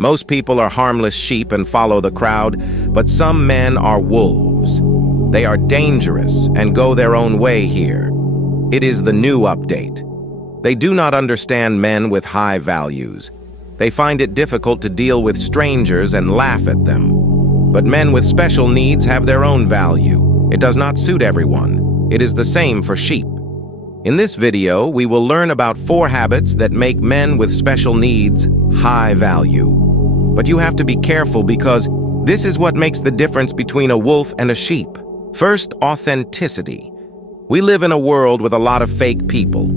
Most people are harmless sheep and follow the crowd, but some men are wolves. They are dangerous and go their own way here. It is the new update. They do not understand men with high values. They find it difficult to deal with strangers and laugh at them. But men with special needs have their own value. It does not suit everyone. It is the same for sheep. In this video, we will learn about 4 habits that make men with special needs high value. But you have to be careful because this is what makes the difference between a wolf and a sheep. First, authenticity. We live in a world with a lot of fake people.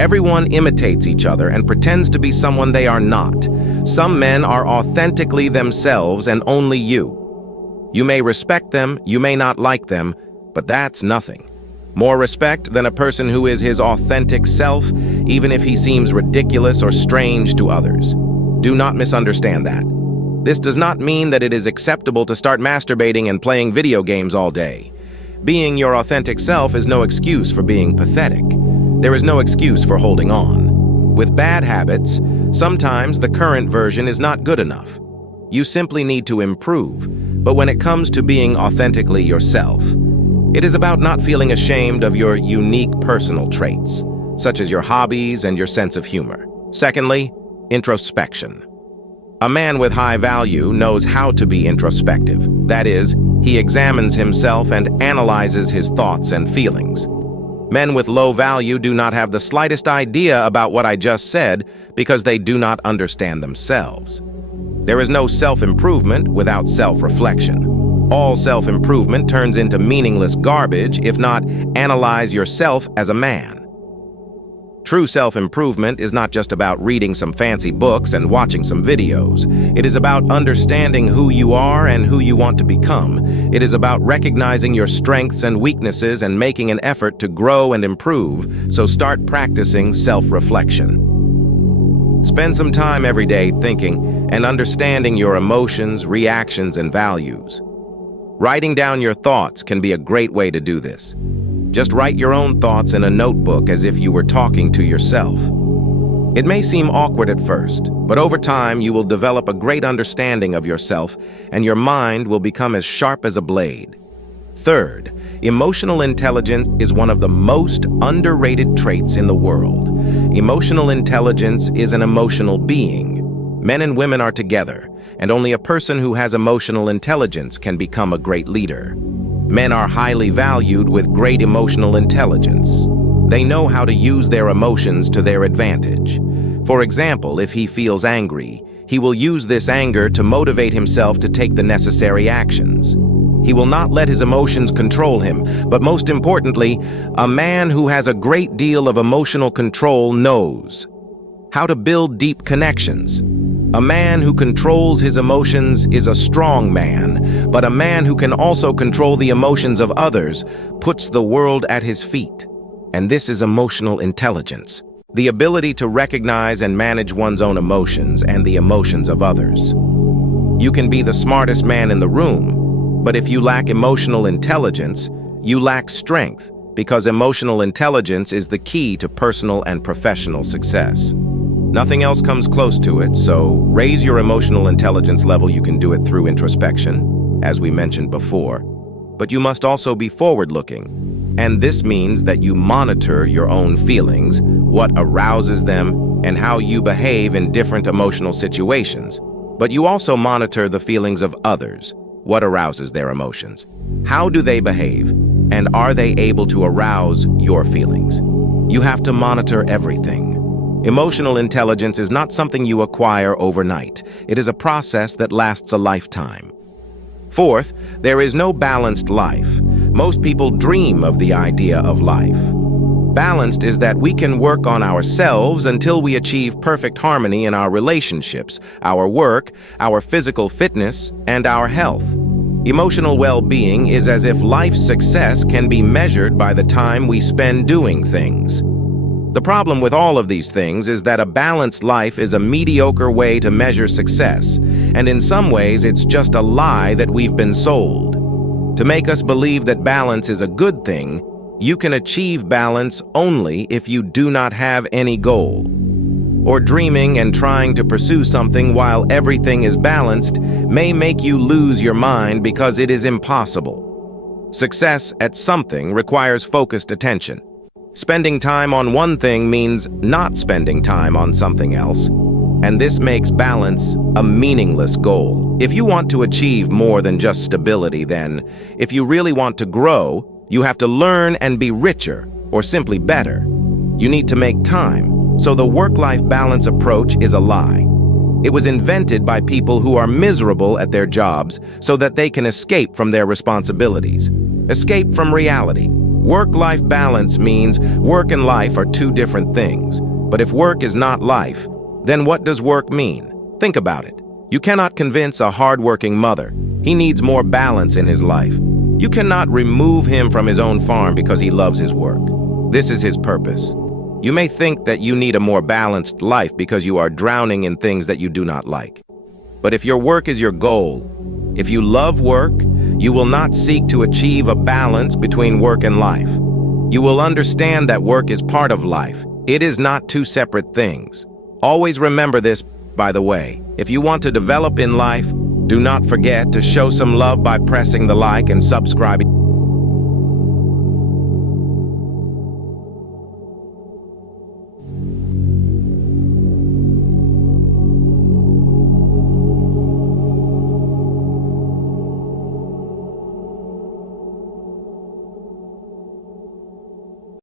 Everyone imitates each other and pretends to be someone they are not. Some men are authentically themselves and only you. You may respect them, you may not like them, but that's nothing. More respect than a person who is his authentic self, even if he seems ridiculous or strange to others. Do not misunderstand that. This does not mean that it is acceptable to start masturbating and playing video games all day. Being your authentic self is no excuse for being pathetic. There is no excuse for holding on. With bad habits, sometimes the current version is not good enough. You simply need to improve. But when it comes to being authentically yourself, it is about not feeling ashamed of your unique personal traits, such as your hobbies and your sense of humor. Secondly, introspection. A man with high value knows how to be introspective. That is, he examines himself and analyzes his thoughts and feelings. Men with low value do not have the slightest idea about what I just said because they do not understand themselves. There is no self-improvement without self-reflection. All self-improvement turns into meaningless garbage if not analyze yourself as a man. True self-improvement is not just about reading some fancy books and watching some videos. It is about understanding who you are and who you want to become. It is about recognizing your strengths and weaknesses and making an effort to grow and improve, so start practicing self-reflection. Spend some time every day thinking and understanding your emotions, reactions, and values. Writing down your thoughts can be a great way to do this. Just write your own thoughts in a notebook as if you were talking to yourself. It may seem awkward at first, but over time you will develop a great understanding of yourself and your mind will become as sharp as a blade. Third, emotional intelligence is one of the most underrated traits in the world. Emotional intelligence is an emotional being. Men and women are together, and only a person who has emotional intelligence can become a great leader. Men are highly valued with great emotional intelligence. They know how to use their emotions to their advantage. For example, if he feels angry, he will use this anger to motivate himself to take the necessary actions. He will not let his emotions control him, but most importantly, a man who has a great deal of emotional control knows how to build deep connections. A man who controls his emotions is a strong man, but a man who can also control the emotions of others puts the world at his feet. And this is emotional intelligence, the ability to recognize and manage one's own emotions and the emotions of others. You can be the smartest man in the room, but if you lack emotional intelligence, you lack strength, because emotional intelligence is the key to personal and professional success. Nothing else comes close to it, so raise your emotional intelligence level. You can do it through introspection, as we mentioned before. But you must also be forward-looking, and this means that you monitor your own feelings, what arouses them, and how you behave in different emotional situations. But you also monitor the feelings of others, what arouses their emotions. How do they behave, and are they able to arouse your feelings? You have to monitor everything. Emotional intelligence is not something you acquire overnight. It is a process that lasts a lifetime. Fourth, there is no balanced life. Most people dream of the idea of life. Balanced is that we can work on ourselves until we achieve perfect harmony in our relationships, our work, our physical fitness, and our health. Emotional well-being is as if life's success can be measured by the time we spend doing things. The problem with all of these things is that a balanced life is a mediocre way to measure success, and in some ways it's just a lie that we've been sold. To make us believe that balance is a good thing, you can achieve balance only if you do not have any goal. or dreaming and trying to pursue something while everything is balanced may make you lose your mind because it is impossible. Success at something requires focused attention. Spending time on one thing means not spending time on something else, and this makes balance a meaningless goal. If you want to achieve more than just stability, then, if you really want to grow, you have to learn and be richer, or simply better. You need to make time, so the work-life balance approach is a lie. It was invented by people who are miserable at their jobs so that they can escape from their responsibilities. Escape from reality. Work-life balance means work and life are two different things. But if work is not life, then what does work mean? Think about it. You cannot convince a hard-working mother. He needs more balance in his life. You cannot remove him from his own farm because he loves his work. This is his purpose. You may think that you need a more balanced life because you are drowning in things that you do not like. But if your work is your goal, if you love work, you will not seek to achieve a balance between work and life. You will understand that work is part of life. It is not two separate things. Always remember this, by the way. If you want to develop in life, do not forget to show some love by pressing the like and subscribe.